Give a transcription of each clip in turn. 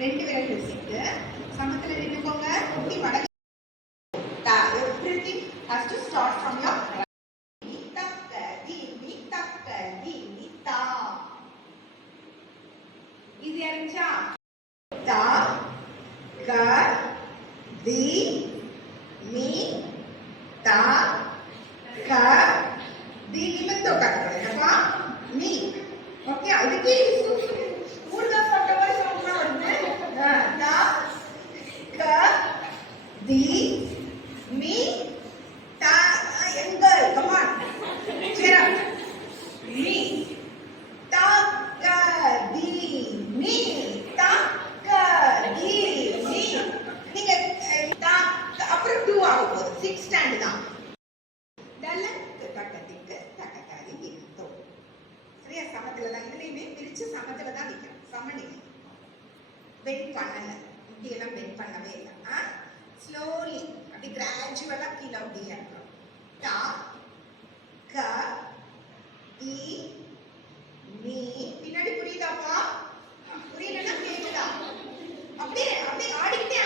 ரெண்டு விரல் வச்சுட்டு சமத்துல நின்னுக்கோங்க. குட்டி வடக்கு. Everything has to start from your right. Easy இருந்துச்சா? த க தி மீ த க தி நிமித்தோ கரெக்ட்டா? மீ. ஓகே, அதுக்கு ஊர்ல சொல்ற மாதிரி சொல்றா வந்து த க தி மீ த எங்க கம் ஆன். சேரா மீ த க தி மீ த க தி மீ. நீங்க த அப்புறம் 2 ஆக போகுது. 6 ஸ்டாண்ட் தான். தலக்கு தக்கத்திக்கு தக்கக்காரி நிமித்தோ. சரியா? சமத்துல தான். இதுலயுமே பிரிச்சு சமத்துல தான் நிக்கணும். சமநிலை. பெண்ட் பண்ணல. இப்படி எல்லாம் பெண்ட் பண்ணவே இல்லை. ஸ்லோலி அப்படி கிராஜுவலா கீழே அப்படியே இருக்கணும். த க தி மீ. பின்னாடி புரியுதாப்பா? புரியலன்னா கேக்குதா? அப்படியே அப்படியே ஆடிக்கிட்டே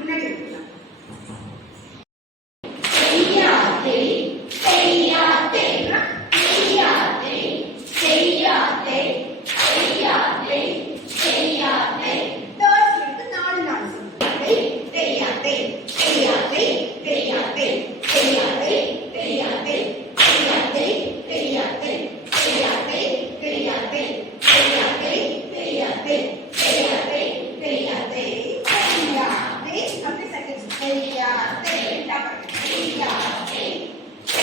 முன்னாடி இருக்கலாம். செய்யாதே செய்யாதே செய்யாதே செய்யாதே செய்யாதே செய்யாதே. தேர்ஸ்க்கு 4 நாள் செய்யாதே செய்யாதே செய்யாதே செய்யாதே செய்யாதே செய்யாதே செய்யாதே செய்யாதே செய்யாதே செய்யாதே செய்யாதே செய்யாதே செய்யாதே செய்யாதே செய்யாதே. அப்படி செகண்ட் செய்யாதே செய்யாதே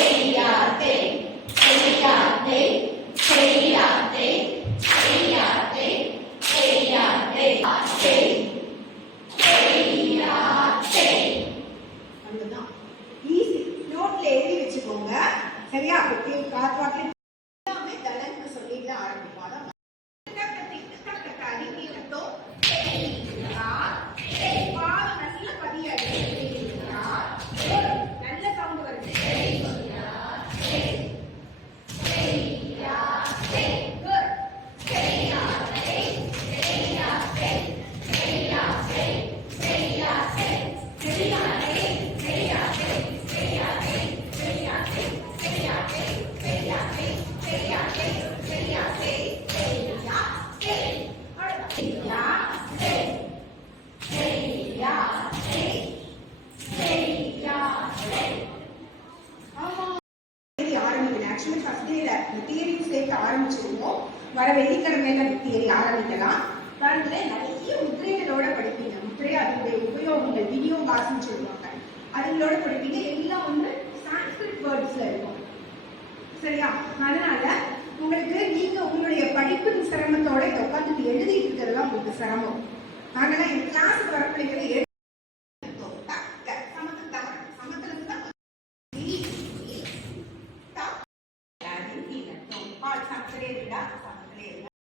செய்யாதே செய்யாதே செய்யாதே செய்யாதே செய்யாதே செய்யாதே. அவ்வளவுதான். ஈஸி. நோட்ல எழுதி வச்சுக்கோங்க. சரியா? காத்வாக்கி எல்லாமே தலன்னு சொல்லிட்டு ஆரம்பிப்போம். அதான் நல்ல பதியாது. நல்ல சவுண்ட் வருது. ஆரம்பிச்சிருவோம். வர வெள்ளிக்கிழமையில தியரி ஆரம்பிக்கலாம். பாருங்களே, நிறைய முத்திரைகளோட படிப்பீங்க. முத்திரை அதனுடைய உபயோகங்கள் விநியோக வாசம் சொல்லுவாங்க. அதுங்களோட படிப்பீங்க. எல்லாம் வந்து சான்ஸ்கிரிட் வேர்ட்ஸ்ல இருக்கும். சரியா? அதனால உங்களுக்கு நீங்க உங்களுடைய படிப்பின் சிரமத்தோட உட்காந்துட்டு எழுதிட்டு இருக்கிறதுலாம் உங்களுக்கு சிரமம். அதனால என் கிளாஸுக்கு வர பிள்ளைகளை